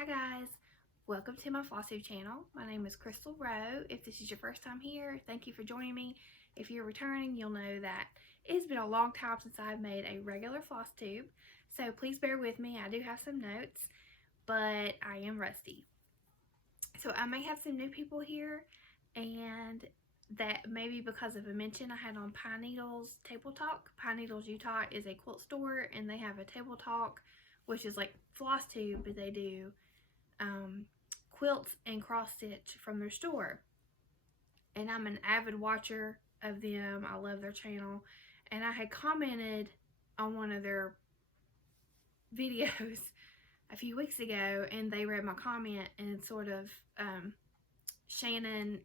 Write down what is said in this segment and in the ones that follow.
Hi guys, welcome to my Flosstube channel. My name is Crystal Rowe. If this is your first time here, thank you for joining me. If you're returning, you'll know that it's been a long time since I've made a regular Flosstube, so please bear with me. I do have some notes, but I am rusty. So I may have some new people here, and that maybe because of a mention I had on Pine Needles Table Talk. Pine Needles, Utah is a quilt store, and they have a Table Talk, which is like Flosstube, but they do quilts and cross stitch from their store. And I'm an avid watcher of them. I love their channel, and I had commented on one of their videos a few weeks ago, and they read my comment, and sort of Shannon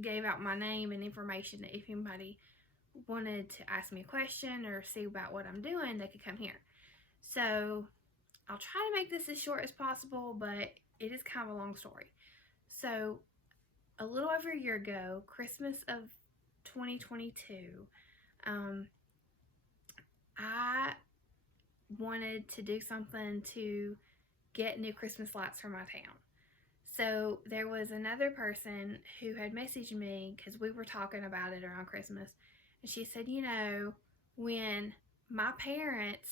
gave out my name and information that if anybody wanted to ask me a question or see about what I'm doing, they could come here. So I'll try to make this as short as possible, but it is kind of a long story. So a little over a year ago, Christmas of 2022, I wanted to do something to get new Christmas lights for my town. So there was another person who had messaged me because we were talking about it around Christmas, and she said, you know, when my parents,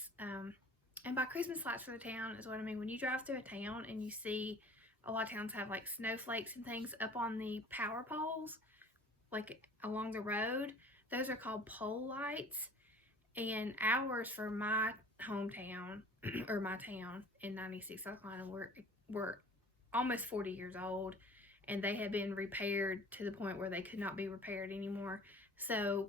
and by Christmas lights for the town is what I mean, when you drive through a town and you see a lot of towns have like snowflakes and things up on the power poles, like along the road, those are called pole lights. And ours for my hometown, or my town in 96, South Carolina, were almost 40 years old, and they had been repaired to the point where they could not be repaired anymore. So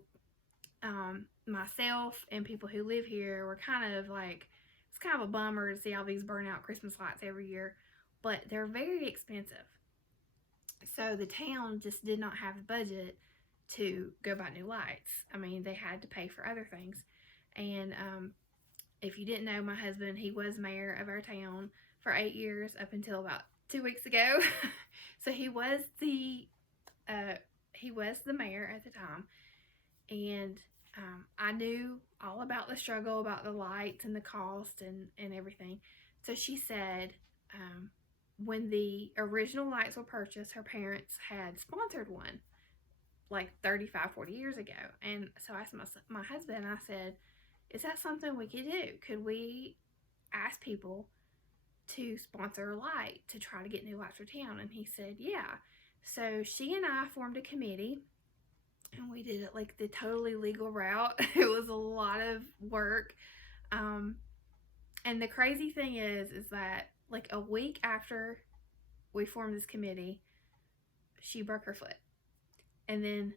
myself and people who live here were kind of like, it's kind of a bummer to see all these burn out Christmas lights every year, but they're very expensive. So the town just did not have the budget to go buy new lights. I mean, they had to pay for other things. And if you didn't know, my husband, he was mayor of our town for 8 years up until about 2 weeks ago. So he was the mayor at the time, and I knew all about the struggle, about the lights and the cost and everything. So she said, when the original lights were purchased, her parents had sponsored one like 35, 40 years ago. And so I asked my husband, I said, is that something we could do? Could we ask people to sponsor a light to try to get new lights for town? And he said, yeah. So she and I formed a committee, and we did it like the totally legal route. It was a lot of work. And the crazy thing is that like a week after we formed this committee, she broke her foot. And then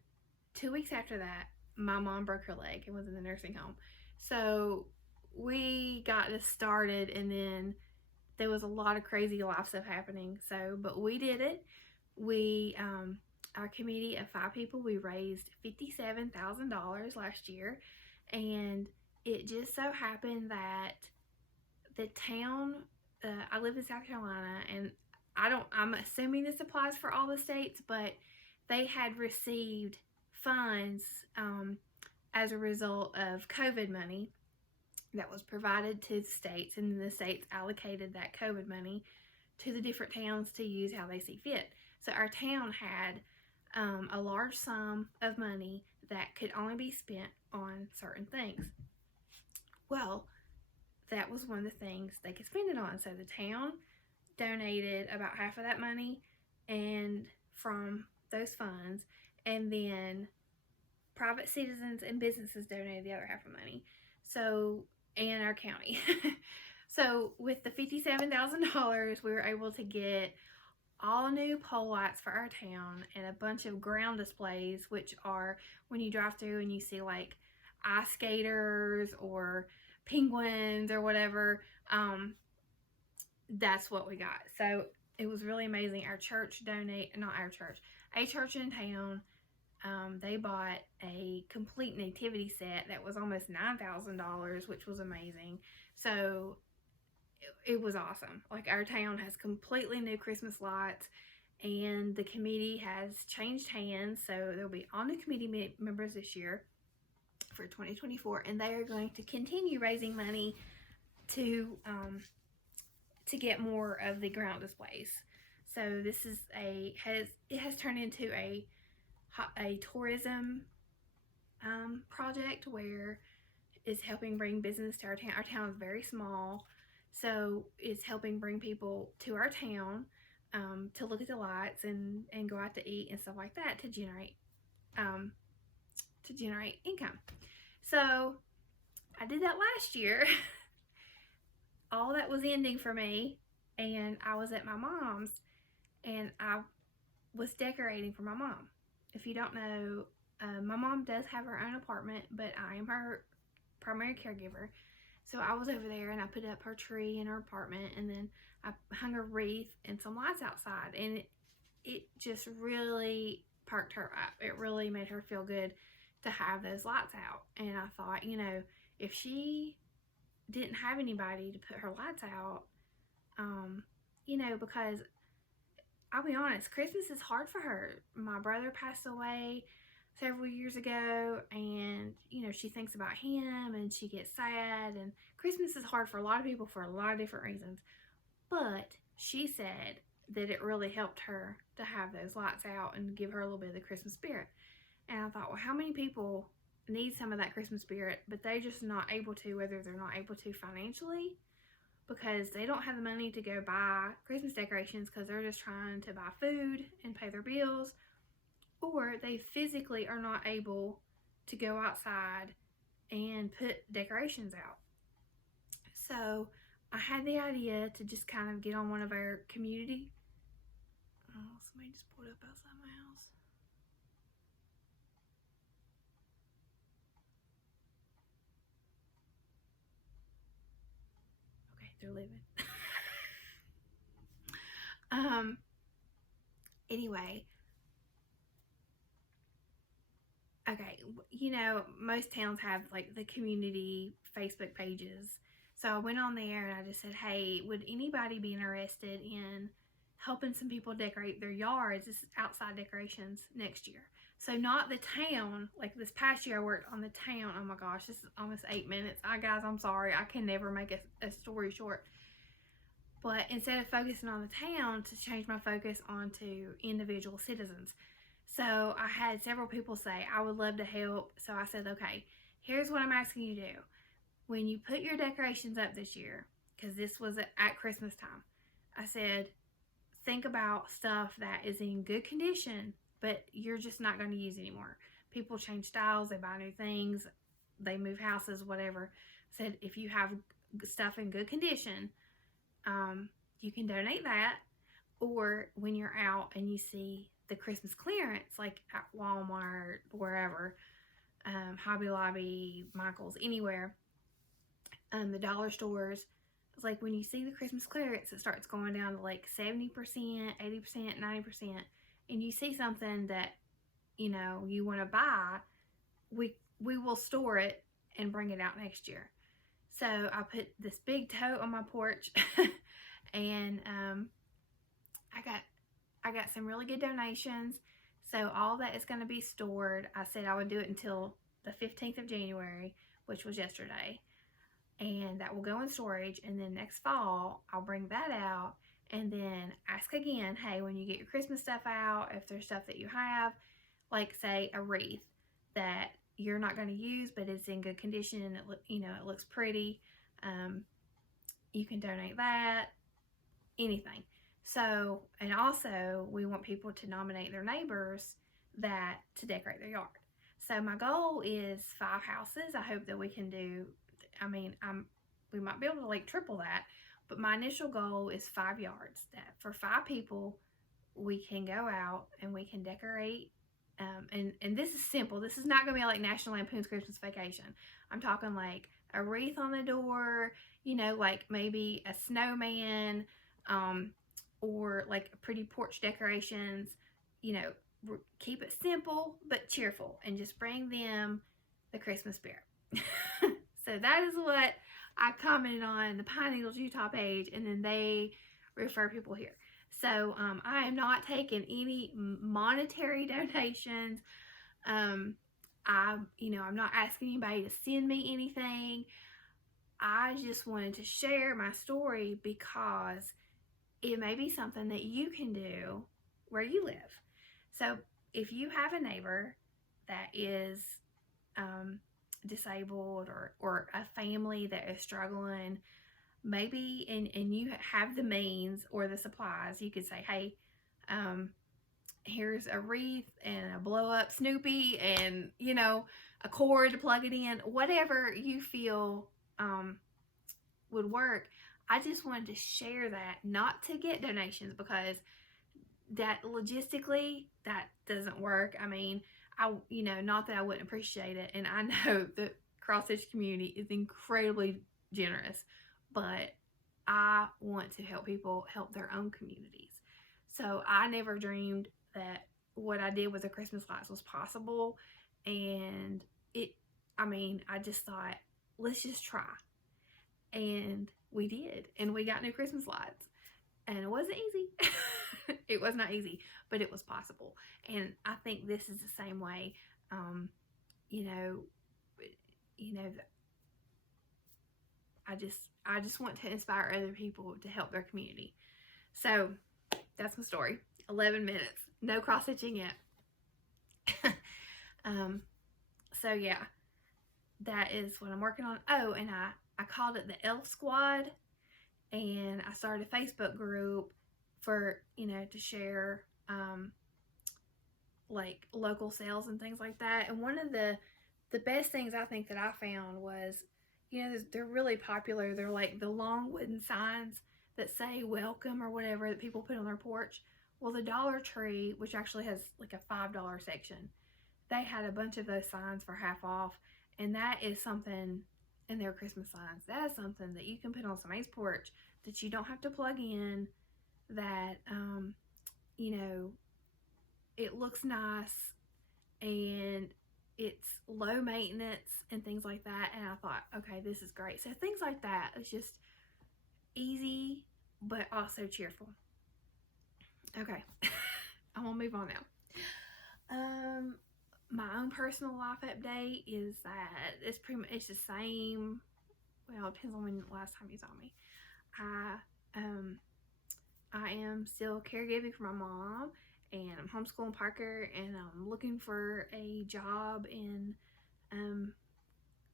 2 weeks after that, my mom broke her leg and was in the nursing home. So we got this started, and then there was a lot of crazy life stuff happening. So, but we did it. We, our committee of 5 people, we raised $57,000 last year. And it just so happened that the town, I live in South Carolina, and I'm assuming this applies for all the states, but they had received funds as a result of COVID money that was provided to the states, and the states allocated that COVID money to the different towns to use how they see fit. So our town had a large sum of money that could only be spent on certain things. Well, that was one of the things they could spend it on. So the town donated about half of that money and from those funds, and then private citizens and businesses donated the other half of money. So, and our county. So with the $57,000, we were able to get all new pole lights for our town and a bunch of ground displays, which are when you drive through and you see like ice skaters or penguins or whatever, that's what we got. So it was really amazing. Our church a church in town, they bought a complete nativity set that was almost $9,000, which was amazing. So it was awesome. Like, our town has completely new Christmas lights, and the committee has changed hands. So there'll be all new committee members this year for 2024, and they are going to continue raising money to to get more of the ground displays. So this is it has turned into a tourism project where it's helping bring business to our town. Our town is very small, so it's helping bring people to our town to look at the lights and go out to eat and stuff like that um, to generate income. So I did that last year. All that was ending for me, and I was at my mom's, and I was decorating for my mom. If you don't know, my mom does have her own apartment, but I am her primary caregiver. So I was over there and I put up her tree in her apartment, and then I hung a wreath and some lights outside, and it just really perked her up. It really made her feel good to have those lights out. And I thought, if she didn't have anybody to put her lights out, because I'll be honest, Christmas is hard for her. My brother passed away several years ago, and she thinks about him and she gets sad, and Christmas is hard for a lot of people for a lot of different reasons. But she said that it really helped her to have those lights out and give her a little bit of the Christmas spirit. And I thought, well, how many people need some of that Christmas spirit, but they're just not able to, whether they're not able to financially because they don't have the money to go buy Christmas decorations because they're just trying to buy food and pay their bills, or they physically are not able to go outside and put decorations out. So I had the idea to just kind of get on one of our community. Oh, somebody just pulled up outside my house. Okay, they're leaving. Anyway. Okay, most towns have like the community Facebook pages. So I went on there and I just said, hey, would anybody be interested in helping some people decorate their yards? This is outside decorations next year. So not the town, like this past year I worked on the town. Oh my gosh, this is almost 8 minutes. Guys, I'm sorry. I can never make a story short. But instead of focusing on the town, to change my focus onto individual citizens. So I had several people say, I would love to help. So I said, okay, here's what I'm asking you to do. When you put your decorations up this year, because this was at Christmas time, I said, think about stuff that is in good condition, but you're just not going to use anymore. People change styles, they buy new things, they move houses, whatever. I said, if you have stuff in good condition, you can donate that. Or when you're out and you see the Christmas clearance, like at Walmart, wherever, Hobby Lobby, Michael's, anywhere, the dollar stores, it's like when you see the Christmas clearance, it starts going down to like 70%, 80%, 90%, and you see something that, you want to buy, we will store it and bring it out next year. So I put this big tote on my porch, and I got some really good donations. So all that is going to be stored. I said I would do it until the 15th of January, which was yesterday. And that will go in storage. And then next fall, I'll bring that out and then ask again, hey, when you get your Christmas stuff out, if there's stuff that you have, like say a wreath that you're not going to use, but it's in good condition and it looks pretty, you can donate that, anything. So, and also we want people to nominate their neighbors to decorate their yard. So my goal is 5 houses. I hope that we can do, we might be able to like triple that, but my initial goal is 5 yards, that for 5 people we can go out and we can decorate. And this is simple. This is not going to be like National Lampoon's Christmas Vacation. I'm talking like a wreath on the door, like maybe a snowman, or like pretty porch decorations. Keep it simple but cheerful and just bring them the Christmas spirit. So that is what I commented on the Pine Needles Utah page, and then they refer people here. So I am not taking any monetary donations. I'm not asking anybody to send me anything. I just wanted to share my story because it may be something that you can do where you live. So if you have a neighbor that is disabled, or a family that is struggling, maybe, and you have the means or the supplies, you could say, hey, here's a wreath and a blow up Snoopy and, a cord to plug it in, whatever you feel would work. I just wanted to share that, not to get donations, because that logistically that doesn't work. I mean, not that I wouldn't appreciate it, and I know the cross stitch community is incredibly generous, but I want to help people help their own communities. So I never dreamed that what I did with the Christmas lights was possible, and I just thought, let's just try. And we did, and we got new Christmas lights, and it wasn't easy. It was not easy, but it was possible. And I think this is the same way. I just want to inspire other people to help their community. So that's my story. 11 minutes, no cross stitching yet. So yeah, that is what I'm working on. Oh, and I called it the Elf Squad, and I started a Facebook group for, to share like local sales and things like that. And one of the best things I think that I found was, they're really popular. They're like the long wooden signs that say welcome or whatever that people put on their porch. Well, the Dollar Tree, which actually has like a $5 section, they had a bunch of those signs for half off. And that is something, in their Christmas signs, that is something that you can put on somebody's porch that you don't have to plug in, that it looks nice, and it's low maintenance and things like that. And I thought, okay, this is great. So things like that, it's just easy but also cheerful. Okay. I'm gonna move on now. My own personal life update is that it's the same. Well, it depends on when last time you saw me. I am still caregiving for my mom, and I'm homeschooling Parker, and I'm looking for a job in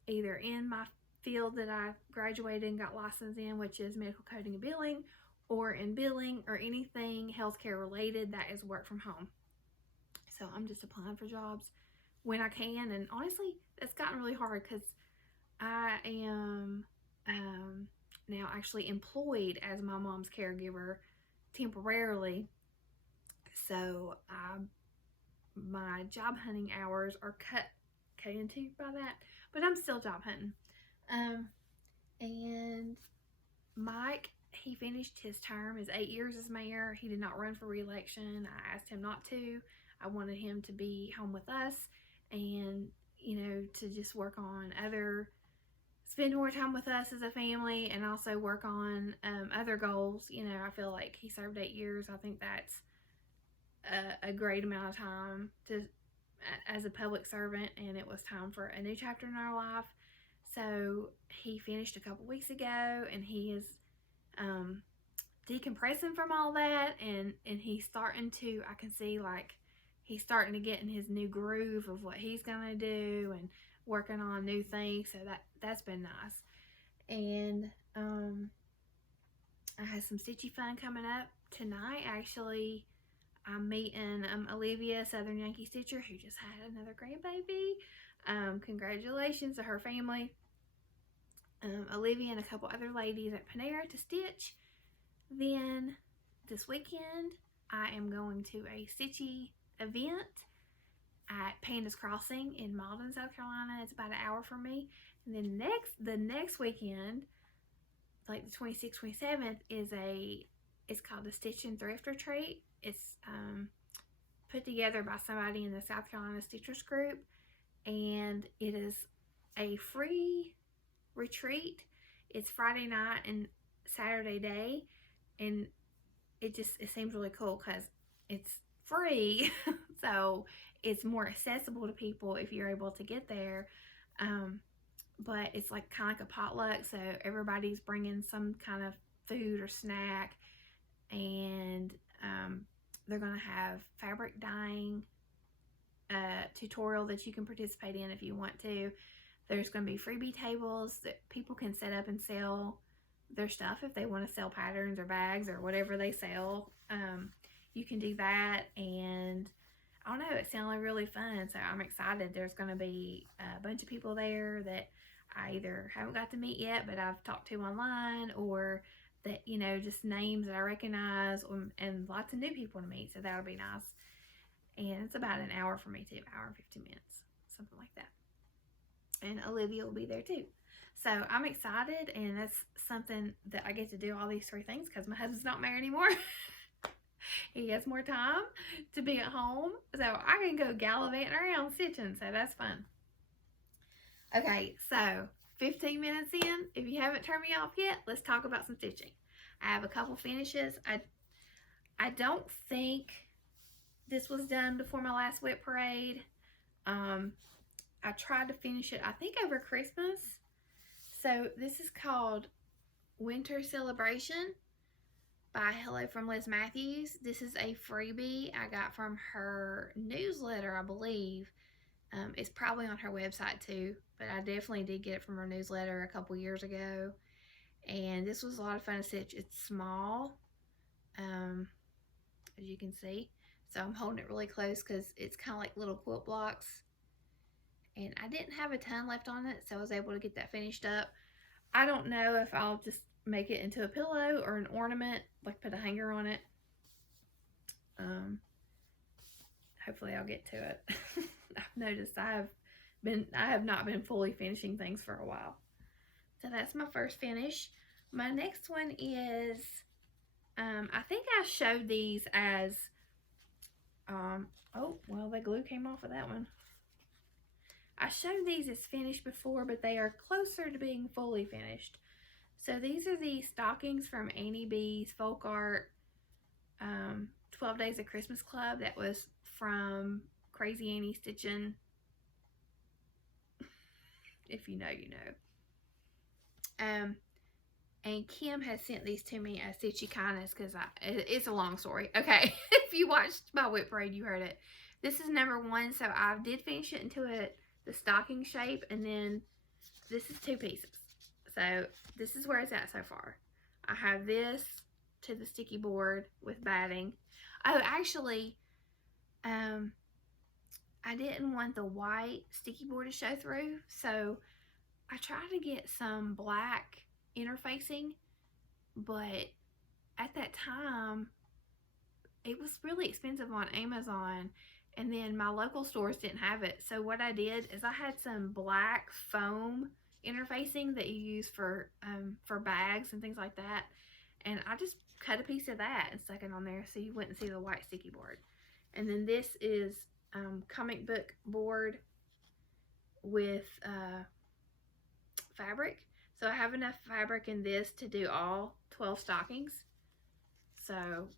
either in my field that I graduated and got licensed in, which is medical coding and billing, or in billing, or anything healthcare related that is work from home. So I'm just applying for jobs when I can, and honestly, it's gotten really hard because I am now actually employed as my mom's caregiver temporarily. So my job hunting hours are cut into by that, but I'm still job hunting. And Mike, he finished his term, his 8 years as mayor. He did not run for re-election. I asked him not to. I wanted him to be home with us, and to just work on spend more time with us as a family, and also work on other goals. I feel like he served 8 years. I think that's a great amount of time as a public servant, and it was time for a new chapter in our life. So he finished a couple weeks ago, and he is decompressing from all that, and he's starting to, I can see, like, he's starting to get in his new groove of what he's gonna do and working on new things. So that's been nice. And I have some stitchy fun coming up tonight. Actually, I'm meeting Olivia, Southern Yankee Stitcher, who just had another grandbaby. Congratulations to her family. Olivia and a couple other ladies at Panera to stitch. Then this weekend, I am going to a stitchy event at Panda's Crossing in Malden, South Carolina. It's about an hour from me. And then the next weekend, like the 26th, 27th, it's called the Stitch and Thrift Retreat. It's put together by somebody in the South Carolina Stitchers group, and it is a free retreat. It's Friday night and Saturday day, and it seems really cool because it's free. So it's more accessible to people if you're able to get there. but it's like kind of like a potluck, so everybody's bringing some kind of food or snack, and they're going to have fabric dyeing tutorial that you can participate in if you want to. There's going to be freebie tables that people can set up and sell their stuff if they want to sell patterns or bags or whatever they sell. You can do that, and I don't know, it sounded really fun, so I'm excited. There's going to be a bunch of people there that I either haven't got to meet yet, but I've talked to online, or that, you know, just names that I recognize, and lots of new people to meet, so that'll be nice. And it's about an hour for me too, hour and 15 minutes, something like that. And Olivia will be there too. So I'm excited, and that's something that I get to do all these 3 things because my husband's not married anymore. He has more time to be at home, so I can go gallivanting around stitching, so that's fun. Okay, so 15 minutes in, if you haven't turned me off yet, let's talk about some stitching. I have a couple finishes. I don't think this was done before my last WIP parade. I tried to finish it, I think, over Christmas. So this is called Winter Celebration by Hello from Liz Matthews. This is a freebie I got from her newsletter, I believe. It's probably on her website too, but I definitely did get it from her newsletter a couple years ago. And this was a lot of fun to stitch. It's small, as you can see. So I'm holding it really close because it's kind of like little quilt blocks. And I didn't have a ton left on it, so I was able to get that finished up. I don't know if I'll just make it into a pillow or an ornament, like put a hanger on it. Hopefully I'll get to it. I've noticed I have not been fully finishing things for a while. So that's my first finish. My next one is, I think I showed these as, oh, well, the glue came off of that one. I showed these as finished before, but they are closer to being fully finished. So these are the stockings from Annie B's Folk Art 12 Days of Christmas Club. That was from Crazy Annie Stitching. If you know, you know. And Kim has sent these to me as Stitchy Kindness because it's a long story. Okay, if you watched my WIP parade, you heard it. This is number 1, so I did finish it into the stocking shape, and then this is 2 pieces. So this is where it's at so far. I have this to the sticky board with batting. Oh, actually, I didn't want the white sticky board to show through, so I tried to get some black interfacing, but at that time, it was really expensive on Amazon, and then my local stores didn't have it. So what I did is I had some black foam interfacing that you use for bags and things like that, and I just cut a piece of that and stuck it on there so you wouldn't see the white sticky board. And then this is comic book board with fabric. So I have enough fabric in this to do all 12 stockings. So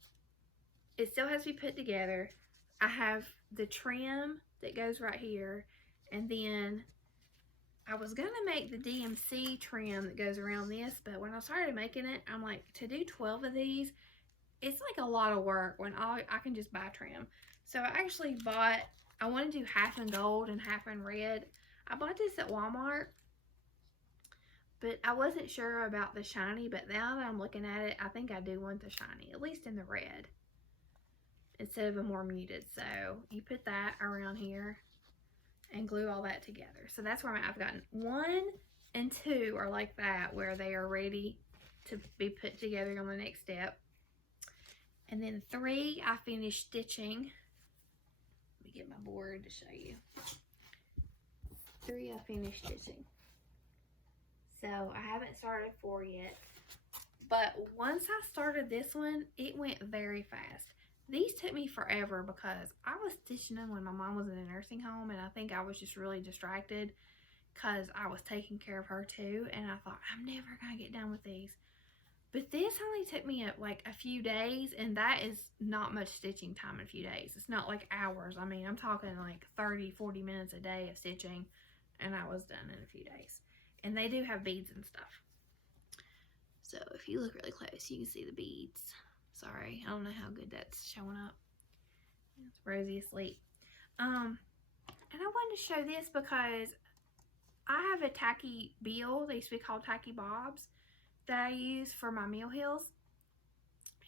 it still has to be put together. I have the trim that goes right here, and then I was gonna make the DMC trim that goes around this, but when I started making it, I'm like, to do 12 of these, it's like a lot of work when I can just buy trim. So I actually bought, I want to do half in gold and half in red. I bought this at Walmart, but I wasn't sure about the shiny, but now that I'm looking at it, I think I do want the shiny, at least in the red, instead of a more muted. So you put that around here and glue all that together. So that's where I'm at. I've gotten 1 and 2 are like that, where they are ready to be put together on the next step. And then 3, I finished stitching. Let me get my board to show you. 3, I finished stitching. So I haven't started 4 yet. But once I started this one, it went very fast. These took me forever because I was stitching them when my mom was in a nursing home, and I think I was just really distracted because I was taking care of her too, and I thought, I'm never going to get done with these. But this only took me like a few days, and that is not much stitching time in a few days. It's not like hours. I mean, I'm talking like 30, 40 minutes a day of stitching, and I was done in a few days. And they do have beads and stuff. So if you look really close, you can see the beads. Sorry, I don't know how good that's showing up. It's Rosie asleep. And I wanted to show this because I have a tacky bill. They used to be called tacky bobs that I use for my meal hills.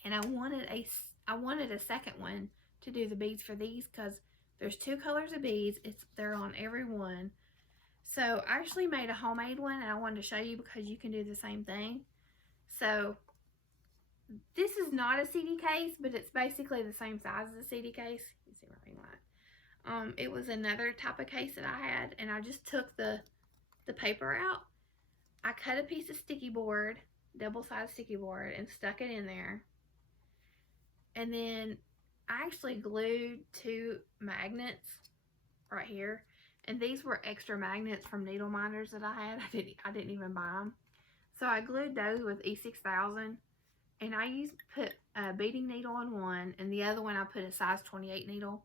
And I wanted a second one to do the beads for these because there's 2 colors of beads. They're on every one. So I actually made a homemade one, and I wanted to show you because you can do the same thing. So this is not a CD case, but it's basically the same size as a CD case. You see my ring light. It was another type of case that I had, and I just took the paper out. I cut a piece of sticky board, double-sided sticky board, and stuck it in there. And then I actually glued 2 magnets right here. And these were extra magnets from needle minders that I had. I didn't even buy them. So I glued those with E6000. And I put a beading needle on one, and the other one I put a size 28 needle.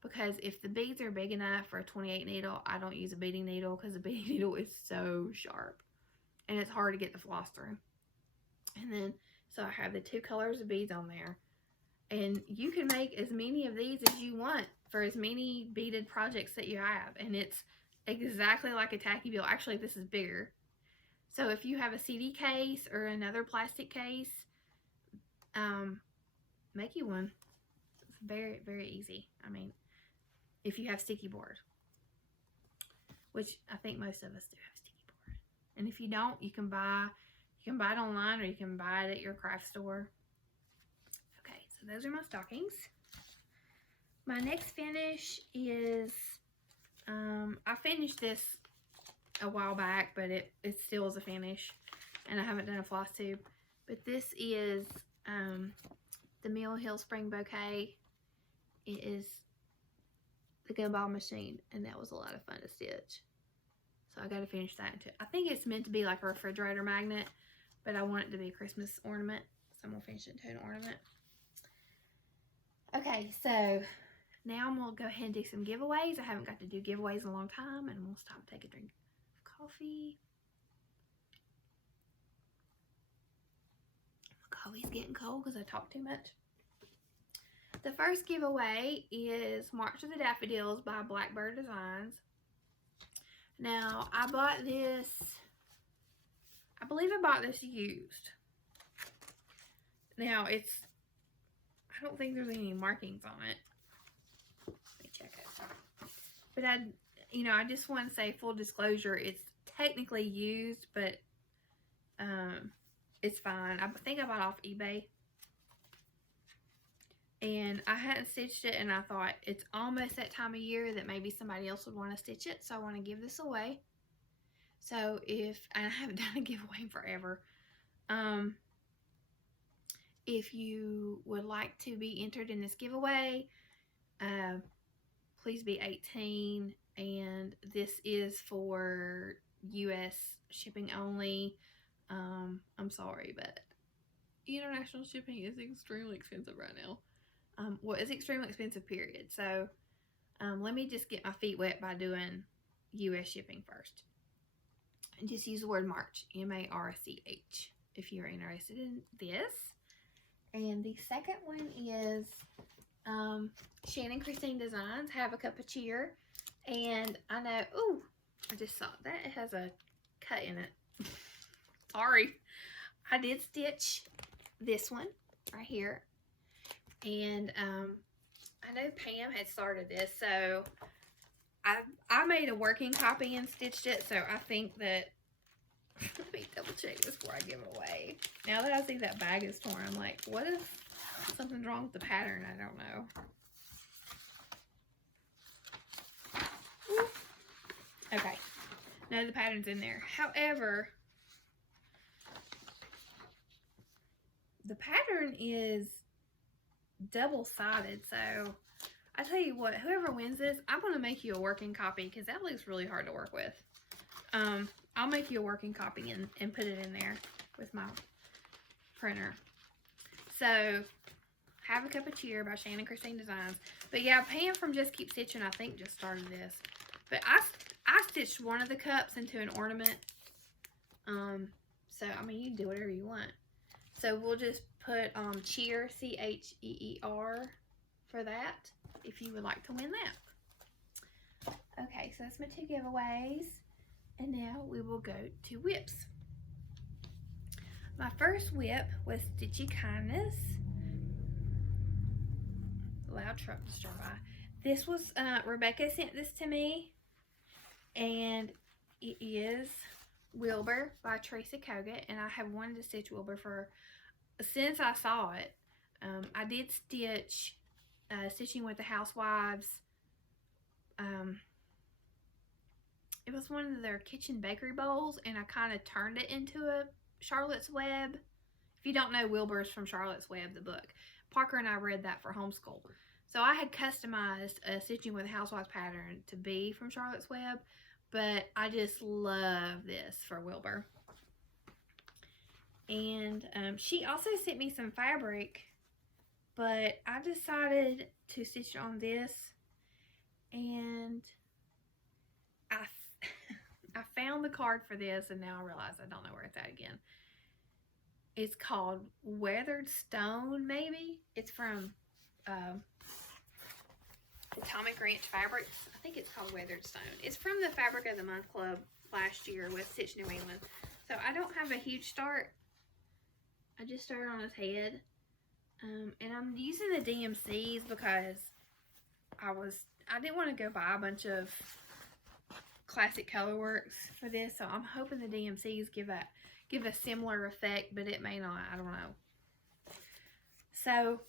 Because if the beads are big enough for a 28 needle, I don't use a beading needle because the beading needle is so sharp. And it's hard to get the floss through. And then, so I have the 2 colors of beads on there. And you can make as many of these as you want for as many beaded projects that you have. And it's exactly like a tacky bill. Actually, this is bigger. So if you have a CD case or another plastic case, make you one. It's very, very easy. I mean, if you have sticky board, which I think most of us do have sticky board. And if you don't, you can buy it online, or you can buy it at your craft store. Okay, so those are my stockings. My next finish is, I finished this a while back, but it still is a finish, and I haven't done a floss tube. But this is the Mill Hill Spring Bouquet. It is the gumball machine, and that was a lot of fun to stitch. So I got to finish that too. I think it's meant to be like a refrigerator magnet, but I want it to be a Christmas ornament, so I'm gonna finish it into an ornament. Okay, so now I'm gonna go ahead and do some giveaways. I haven't got to do giveaways in a long time, and I'm gonna stop and take a drink of coffee. My coffee's getting cold because I talk too much. The first giveaway is March of the Daffodils by Blackbird Designs. Now, I bought this, I believe I bought this used. Now, I don't think there's any markings on it. Let me check it. But I just want to say, full disclosure, it's technically used, but it's fine. I think I bought it off eBay. And I hadn't stitched it, and I thought it's almost that time of year that maybe somebody else would want to stitch it, so I want to give this away. So and I haven't done a giveaway in forever. If you would like to be entered in this giveaway, please be 18, and this is for US shipping only. I'm sorry, but international shipping is extremely expensive right now. Well, it's extremely expensive, period. So, let me just get my feet wet by doing US shipping first. And just use the word March, M-A-R-C-H, if you're interested in this. And the second one is Shannon Christine Designs, Have a Cup of Cheer. And I know, ooh, I just saw that it has a cut in it. Sorry. I did stitch this one right here. And I know Pam had started this, so I made a working copy and stitched it, so I think that, let me double check this before I give it away. Now that I see that bag is torn, I'm like, what if something's wrong with the pattern? I don't know. Okay, no, the pattern's in there. However, the pattern is double-sided, so I tell you what, whoever wins this, I'm going to make you a working copy because that looks really hard to work with. I'll make you a working copy and put it in there with my printer. So, Have a Cup of Cheer by Shannon Christine Designs. But yeah, Pam from Just Keep Stitching, I think, just started this. But I stitched one of the cups into an ornament So, I mean, you can do whatever you want. So, we'll just put cheer, CHEER, for that, if you would like to win that. Okay, so that's my 2 giveaways. And now we will go to whips. My first whip was Stitchy Kindness. Loud truck just drove by. This was, Rebecca sent this to me, and it is Wilbur by Tracy Kogut, and I have wanted to stitch Wilbur since I saw it. I did stitch Stitching with the Housewives. It was one of their kitchen bakery bowls, and I kind of turned it into a Charlotte's Web. If you don't know, Wilbur's from Charlotte's Web, the book. Parker and I read that for homeschool. So I had customized a Stitching with a Housewives pattern to be from Charlotte's Web, but I just love this for Wilbur. And she also sent me some fabric, but I decided to stitch on this, and I found the card for this, and now I realize I don't know where it's at again. It's called Weathered Stone, maybe. It's from Atomic Ranch Fabrics. I think it's called Weathered Stone. It's from the Fabric of the Month Club last year with Stitch New England. So I don't have a huge start. I just started on his head. And I'm using the DMCs because I didn't want to go buy a bunch of classic colorworks for this, so I'm hoping the DMCs give a similar effect, but it may not. I don't know. So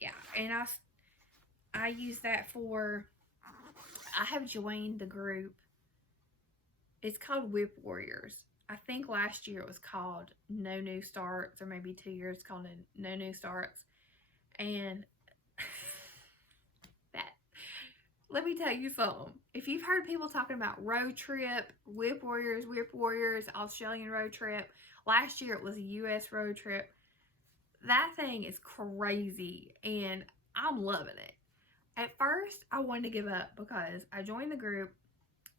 yeah, and I use that for, I have joined the group. It's called Whip Warriors. I think last year it was called No New Starts, or maybe 2 years called No New Starts. And let me tell you something. If you've heard people talking about road trip, Whip Warriors, Australian road trip, last year it was a US road trip. That thing is crazy, and I'm loving it. At first, I wanted to give up because I joined the group,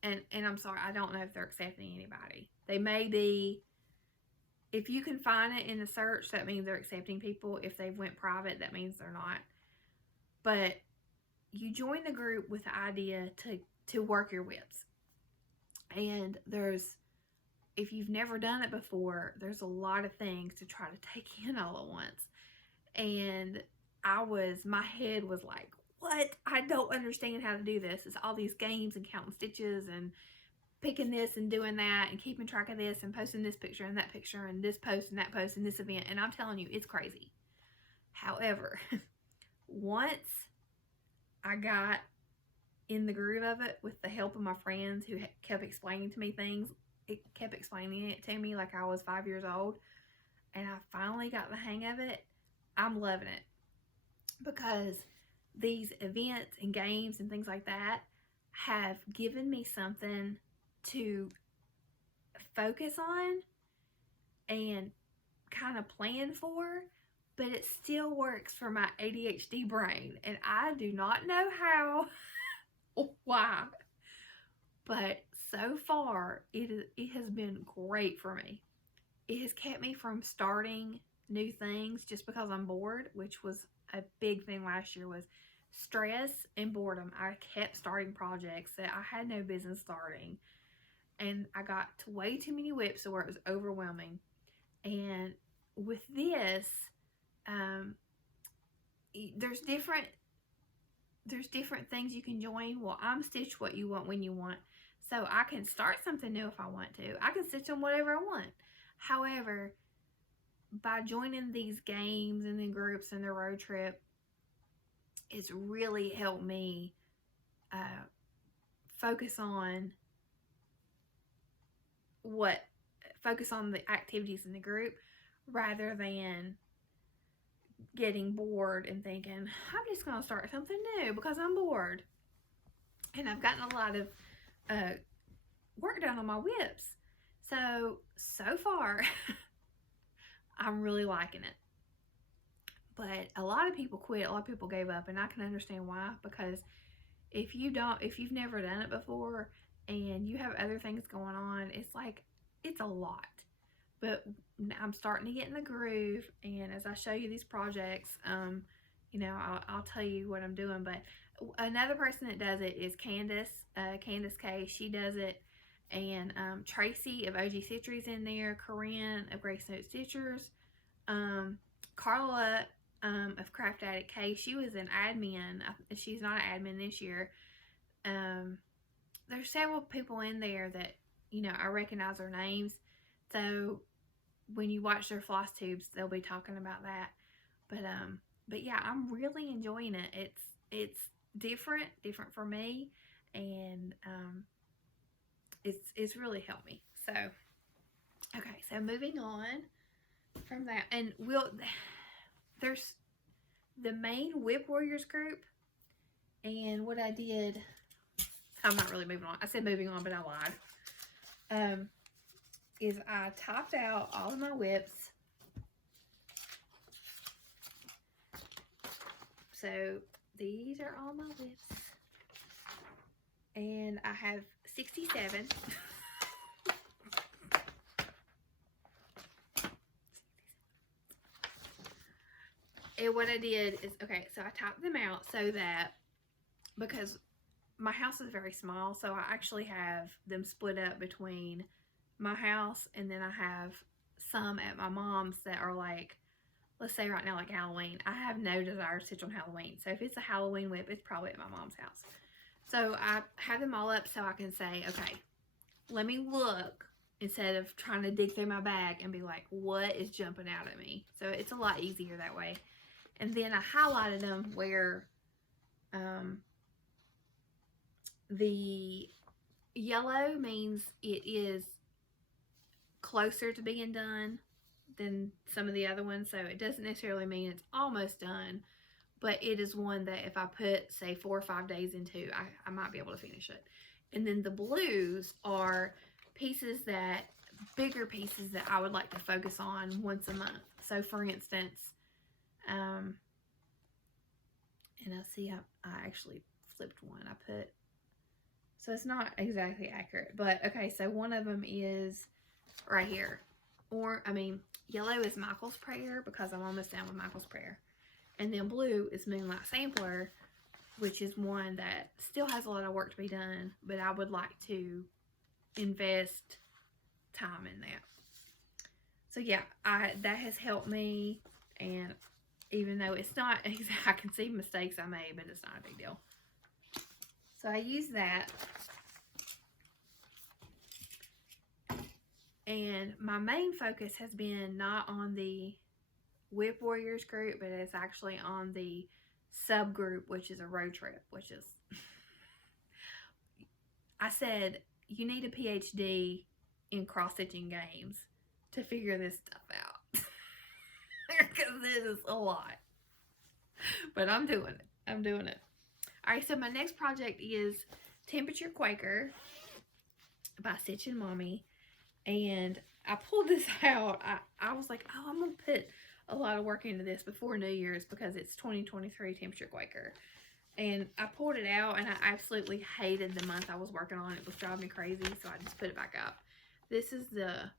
and I'm sorry, I don't know if they're accepting anybody. They may be. If you can find it in the search, that means they're accepting people. If they went private, that means they're not. But you join the group with the idea to work your whips. And if you've never done it before, there's a lot of things to try to take in all at once. And my head was like, what? I don't understand how to do this. It's all these games and counting stitches and picking this and doing that and keeping track of this and posting this picture and that picture and this post and that post and this event. And I'm telling you, it's crazy. However, once I got in the groove of it with the help of my friends who kept explaining to me things, it kept explaining it to me like I was 5 years old, and I finally got the hang of it. I'm loving it because these events and games and things like that have given me something to focus on and kind of plan for, but it still works for my ADHD brain, and I do not know how or why, but so far it has been great for me. It has kept me from starting new things just because I'm bored, which was a big thing last year, was stress and boredom. I kept starting projects that I had no business starting, and I got to way too many whips to where it was overwhelming. And with this, there's different things you can join. Well, I'm Stitch What You Want When You Want, so I can start something new if I want to. I can stitch on whatever I want. However, by joining these games and the groups and the road trip, it's really helped me focus on the activities in the group rather than getting bored and thinking, I'm just going to start something new because I'm bored. And I've gotten a lot of work done on my whips. So far, I'm really liking it. But a lot of people quit. A lot of people gave up, and I can understand why, because if you've never done it before and you have other things going on, it's like it's a lot. But I'm starting to get in the groove, and as I show you these projects, you know, I'll tell you what I'm doing. But another person that does it is Candace, Candace K. She does it, and Tracy of OG Stitchery's in there, Corinne of Grace Note Stitchers, Carla of Craft Addict K. She was an admin. She's not an admin this year. There's several people in there that, you know, I recognize their names. So when you watch their Flosstubes, they'll be talking about that. But yeah, I'm really enjoying it. It's different for me, and it's really helped me. So okay, so moving on from that, and there's the main Whip Warriors group, and what I did, I'm not really moving on. I said moving on, but I lied. Is I topped out all of my whips. So these are all my whips. And I have 67. And what I did is, okay, so I topped them out so that, because my house is very small, so I actually have them split up between my house, and then I have some at my mom's that are like, let's say right now, like Halloween. I have no desire to stitch on Halloween, so if it's a Halloween whip, it's probably at my mom's house. So I have them all up so I can say, okay, let me look, instead of trying to dig through my bag and be like, what is jumping out at me? So it's a lot easier that way. And then I highlighted them where the yellow means it is closer to being done than some of the other ones, so it doesn't necessarily mean it's almost done, but it is one that if I put, say, 4 or 5 days into, I might be able to finish it. And then the blues are pieces that, bigger pieces that I would like to focus on once a month. So for instance, and I see I actually flipped one. I put, so it's not exactly accurate, but okay, so one of them is right here. Or, I mean, yellow is Michael's Prayer, because I'm almost done with Michael's Prayer. And then blue is Moonlight Sampler, which is one that still has a lot of work to be done, but I would like to invest time in that. So yeah, that has helped me, and even though it's not, I can see mistakes I made, but it's not a big deal. So I use that. And my main focus has been not on the Whip Warriors group, but it's actually on the subgroup, which is a road trip, which is, I said, you need a PhD in cross-stitching games to figure this stuff out. Because it is a lot. But I'm doing it. I'm doing it. Alright, so my next project is Temperature Quaker by Stitchin' Mommy. And I pulled this out. I was like, oh, I'm going to put a lot of work into this before New Year's, because it's 2023 Temperature Quaker. And I pulled it out, and I absolutely hated the month I was working on it. It was driving me crazy, so I just put it back up. This is the,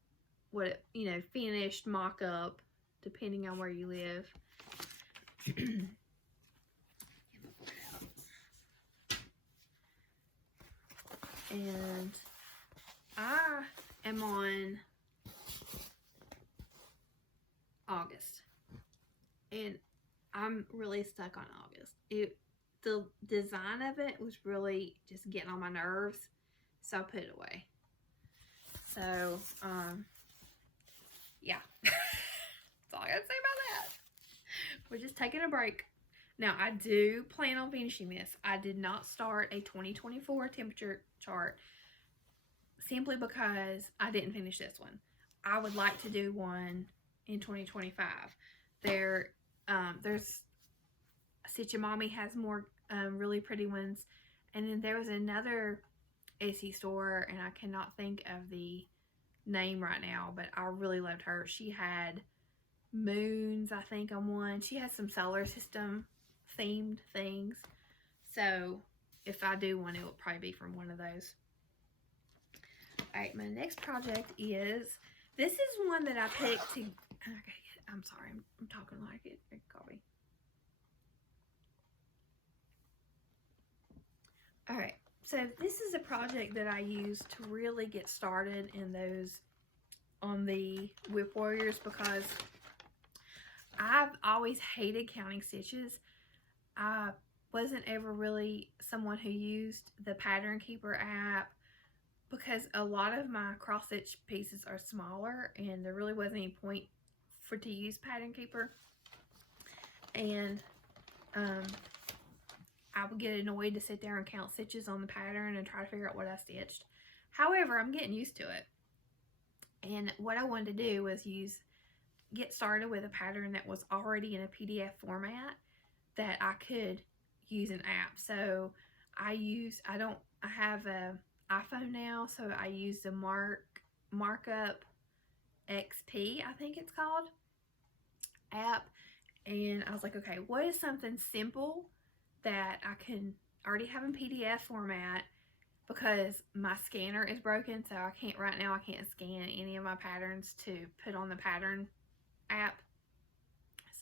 finished mock-up, depending on where you live. And I am on August, and I'm really stuck on August. The design of it was really just getting on my nerves, so I put it away. So yeah. That's all I gotta say about that. We're just taking a break. Now, I do plan on finishing this. I did not start a 2024 temperature chart simply because I didn't finish this one. I would like to do one in 2025. There's Stitchin' Mommy has more really pretty ones. And then there was another Etsy store, and I cannot think of the name right now, but I really loved her. She had moons, I think, on one. She has some solar system themed things. So if I do one, it will probably be from one of those. Alright, my next project is, this is one that I picked to, okay, I'm sorry, I'm talking like it, copy. Alright, so this is a project that I use to really get started in those, on the Whip Warriors, because I've always hated counting stitches. I wasn't ever really someone who used the Pattern Keeper app because a lot of my cross stitch pieces are smaller and there really wasn't any point for to use Pattern Keeper. And I would get annoyed to sit there and count stitches on the pattern and try to figure out what I stitched. However, I'm getting used to it. And what I wanted to do was get started with a pattern that was already in a PDF format that I could use an app. So I have a iPhone now, so I use the Markup XP, I think it's called, app. And I was like, okay, what is something simple that I can already have in PDF format, because my scanner is broken, so I can't scan any of my patterns to put on the pattern app.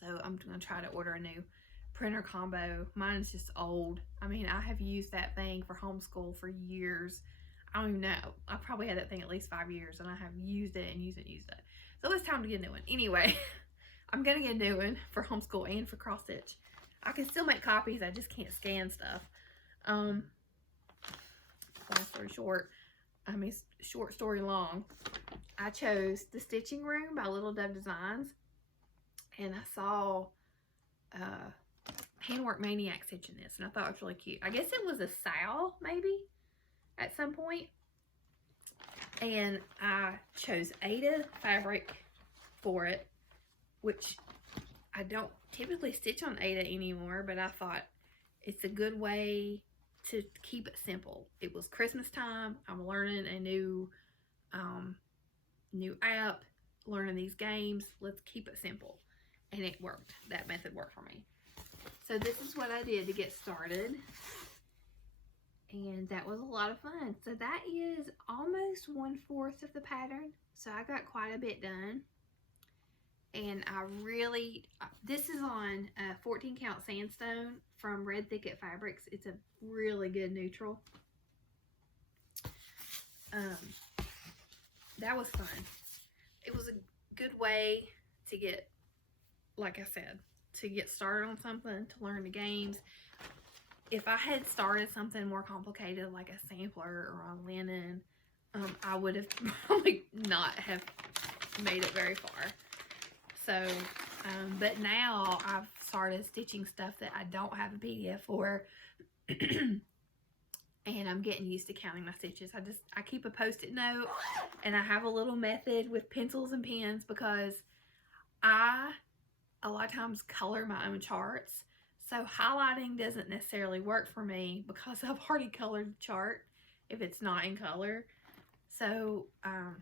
So I'm gonna try to order a new printer combo. Mine is just old. I mean, I have used that thing for homeschool for years. I don't even know. I probably had that thing at least 5 years, and I have used it and used it. So it's time to get a new one. Anyway, I'm gonna get a new one for homeschool and for cross stitch. I can still make copies, I just can't scan stuff. Long story short, short story long, I chose The Stitching Room by Little Dove Designs, and I saw Handwork Maniac stitching this, and I thought it was really cute. I guess it was a sow, maybe, at some point. And I chose Aida fabric for it, which I don't typically stitch on Aida anymore, but I thought it's a good way to keep it simple. It was Christmas time. I'm learning a new app, learning these games. Let's keep it simple. And it worked. That method worked for me. So this is what I did to get started. And that was a lot of fun. So that is almost 1/4 of the pattern. So I got quite a bit done. And this is on 14 count sandstone from Red Thicket Fabrics. It's a really good neutral. That was fun. It was a good way to get, like I said, to get started on something, to learn the games. If I had started something more complicated like a sampler or on linen, I would have probably not have made it very far. So, but now I've started stitching stuff that I don't have a PDF for, and I'm getting used to counting my stitches. I keep a Post-it note, and I have a little method with pencils and pens, because I a lot of times color my own charts. So highlighting doesn't necessarily work for me because I've already colored the chart if it's not in color. So I